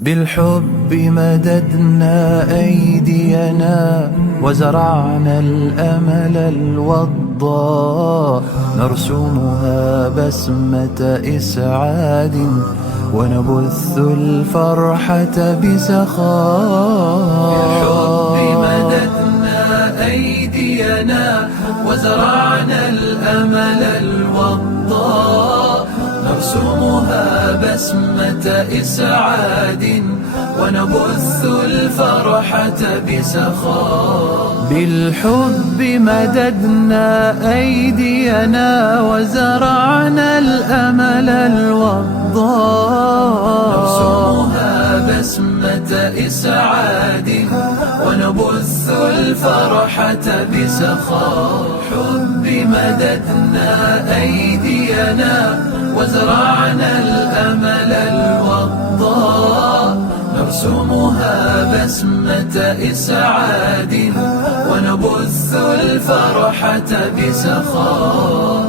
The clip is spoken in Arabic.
بالحب مددنا أيدينا وزرعنا الأمل الوضاء، نرسمها بسمة إسعاد ونبث الفرحة بسخاء. بالحب مددنا أيدينا وزرعنا الأمل الوضاء، نرسمها بسمة إسعاد ونبث الفرحة بسخاء. بالحب مددنا أيدينا وزرعنا الأمل الوضاء، نرسمها بسمة إسعاد ونبث الفرحة بسخاء. بالحب مددنا أيدينا وزرعنا الأمل الوضاء، نرسمها بسمة إسعاد ونبث الفرحة بسخاء.